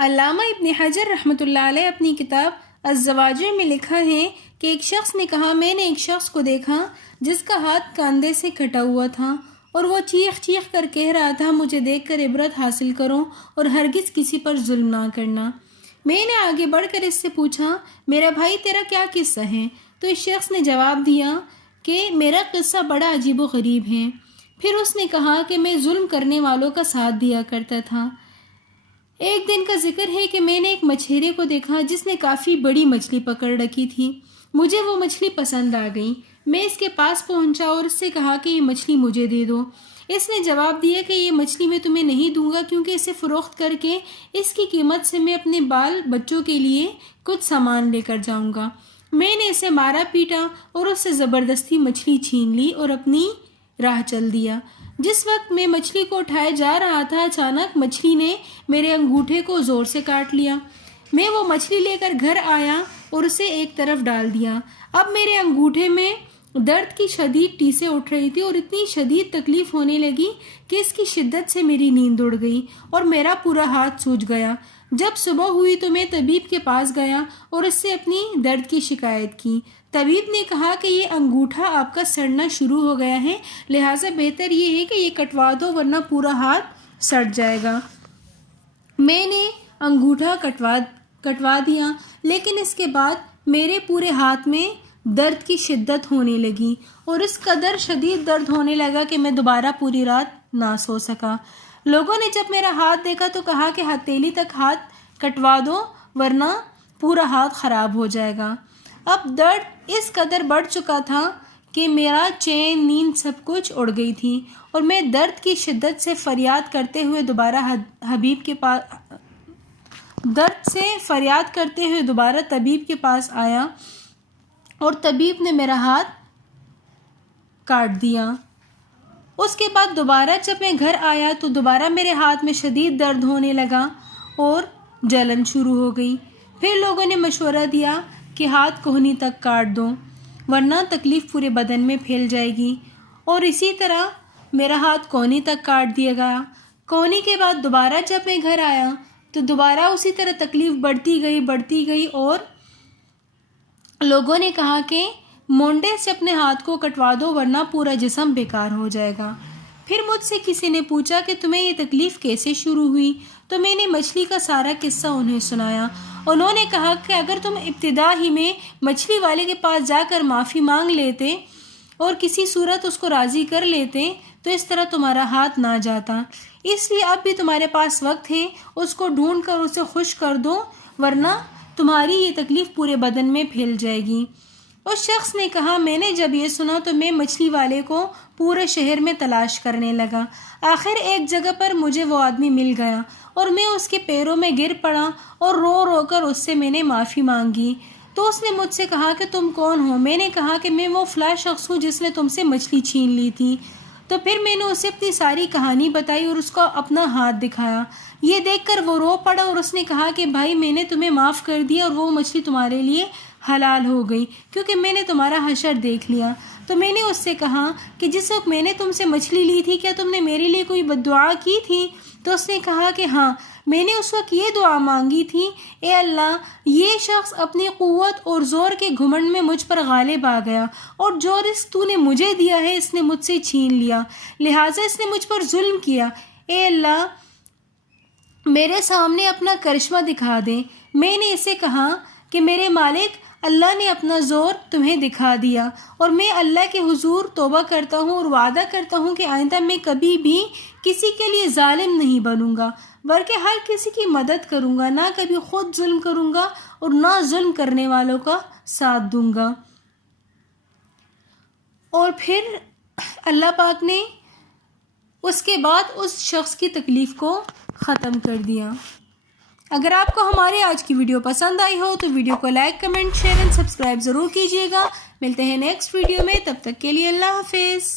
علامہ ابن حجر رحمۃ اللہ علیہ اپنی کتاب الزواجر میں لکھا ہے کہ ایک شخص نے کہا، میں نے ایک شخص کو دیکھا جس کا ہاتھ کاندھے سے کٹا ہوا تھا اور وہ چیخ چیخ کر کہہ رہا تھا، مجھے دیکھ کر عبرت حاصل کرو اور ہرگز کسی پر ظلم نہ کرنا۔ میں نے آگے بڑھ کر اس سے پوچھا، میرا بھائی تیرا کیا قصہ ہے؟ تو اس شخص نے جواب دیا کہ میرا قصہ بڑا عجیب و غریب ہے۔ پھر اس نے کہا کہ میں ظلم کرنے والوں کا ساتھ دیا کرتا تھا۔ ایک دن کا ذکر ہے کہ میں نے ایک مچھیرے کو دیکھا جس نے کافی بڑی مچھلی پکڑ رکھی تھی۔ مجھے وہ مچھلی پسند آ گئی۔ میں اس کے پاس پہنچا اور اس سے کہا کہ یہ مچھلی مجھے دے دو۔ اس نے جواب دیا کہ یہ مچھلی میں تمہیں نہیں دوں گا، کیونکہ اسے فروخت کر کے اس کی قیمت سے میں اپنے بال بچوں کے لیے کچھ سامان لے کر جاؤں گا۔ میں نے اسے مارا پیٹا اور اس سے زبردستی مچھلی چھین لی اور اپنی راہ چل دیا۔ جس وقت میں مچھلی کو اٹھائے جا رہا تھا، اچانک مچھلی نے میرے انگوٹھے کو زور سے کاٹ لیا۔ میں وہ مچھلی لے کر گھر آیا اور اسے ایک طرف ڈال دیا۔ اب میرے انگوٹھے میں درد کی شدید ٹیسیں اٹھ رہی تھی اور اتنی شدید تکلیف ہونے لگی کہ اس کی شدت سے میری نیند اڑ گئی اور میرا پورا ہاتھ سوج گیا۔ جب صبح ہوئی تو میں طبیب کے پاس گیا اور اس سے اپنی درد کی شکایت کی۔ طبیب نے کہا کہ یہ انگوٹھا آپ کا سڑنا شروع ہو گیا ہے، لہٰذا بہتر یہ ہے کہ یہ کٹوا دو ورنہ پورا ہاتھ سڑ جائے گا۔ میں نے انگوٹھا کٹوا دیا، لیکن اس کے بعد میرے پورے ہاتھ میں درد کی شدت ہونے لگی اور اس قدر شدید درد ہونے لگا کہ میں دوبارہ پوری رات نہ سو سکا۔ لوگوں نے جب میرا ہاتھ دیکھا تو کہا کہ ہتھیلی تک ہاتھ کٹوا دو ورنہ پورا ہاتھ خراب ہو جائے گا۔ اب درد اس قدر بڑھ چکا تھا کہ میرا چین، نیند سب کچھ اڑ گئی تھی اور میں درد کی شدت سے فریاد کرتے ہوئے دوبارہ طبیب کے پاس آیا اور طبیب نے میرا ہاتھ کاٹ دیا۔ اس کے بعد دوبارہ جب میں گھر آیا تو دوبارہ میرے ہاتھ میں شدید درد ہونے لگا اور جلن شروع ہو گئی۔ پھر لوگوں نے مشورہ دیا کہ ہاتھ کہنی تک کاٹ دو ورنہ تکلیف پورے بدن میں پھیل جائے گی، اور اسی طرح میرا ہاتھ کہنی تک کاٹ دیا گیا۔ کہنی کے بعد دوبارہ جب میں گھر آیا تو دوبارہ اسی طرح تکلیف بڑھتی گئی اور لوگوں نے کہا کہ مونڈے سے اپنے ہاتھ کو کٹوا دو ورنہ پورا جسم بیکار ہو جائے گا۔ پھر مجھ سے کسی نے پوچھا کہ تمہیں یہ تکلیف کیسے شروع ہوئی؟ تو میں نے مچھلی کا سارا قصہ انہیں سنایا۔ انہوں نے کہا کہ اگر تم ابتدا ہی میں مچھلی والے کے پاس جا کر معافی مانگ لیتے اور کسی صورت اس کو راضی کر لیتے تو اس طرح تمہارا ہاتھ نہ جاتا۔ اس لیے اب بھی تمہارے پاس وقت ہے، اس کو ڈھونڈ کر اسے خوش کر دو ورنہ تمہاری یہ تکلیف پورے بدن میں پھیل جائے گی۔ اس شخص نے کہا، میں نے جب یہ سنا تو میں مچھلی والے کو پورے شہر میں تلاش کرنے لگا۔ آخر ایک جگہ پر مجھے وہ آدمی مل گیا اور میں اس کے پیروں میں گر پڑا اور رو رو کر اس سے میں نے معافی مانگی۔ تو اس نے مجھ سے کہا کہ تم کون ہو؟ میں نے کہا کہ میں وہ فلاں شخص ہوں جس نے تم سے مچھلی چھین لی تھی۔ تو پھر میں نے اسے اپنی ساری کہانی بتائی اور اس کو اپنا ہاتھ دکھایا۔ یہ دیکھ کر وہ رو پڑا اور اس نے کہا کہ بھائی، میں نے تمہیں معاف کر دیا اور وہ مچھلی تمہارے لیے حلال ہو گئی کیونکہ میں نے تمہارا حشر دیکھ لیا۔ تو میں نے اس سے کہا کہ جس وقت میں نے تم سے مچھلی لی تھی کیا تم نے میرے لیے کوئی بد دعا کی تھی؟ تو اس نے کہا کہ ہاں، میں نے اس وقت یہ دعا مانگی تھی، اے اللہ، یہ شخص اپنی قوت اور زور کے گھمنڈ میں مجھ پر غالب آ گیا اور جو رزق تو نے مجھے دیا ہے اس نے مجھ سے چھین لیا، لہٰذا اس نے مجھ پر ظلم کیا۔ اے اللہ، میرے سامنے اپنا کرشمہ دکھا دے۔ میں نے اسے کہا کہ میرے مالک، اللہ نے اپنا زور تمہیں دکھا دیا اور میں اللہ کے حضور توبہ کرتا ہوں اور وعدہ کرتا ہوں کہ آئندہ میں کبھی بھی کسی کے لیے ظالم نہیں بنوں گا بلکہ ہر کسی کی مدد کروں گا، نہ کبھی خود ظلم کروں گا اور نہ ظلم کرنے والوں کا ساتھ دوں گا۔ اور پھر اللہ پاک نے اس کے بعد اس شخص کی تکلیف کو ختم کر دیا۔ اگر آپ کو ہمارے آج کی ویڈیو پسند آئی ہو تو ویڈیو کو لائک، کمنٹ، شیئر اور سبسکرائب ضرور کیجیے گا۔ ملتے ہیں نیکسٹ ویڈیو میں، تب تک کے لیے اللہ حافظ۔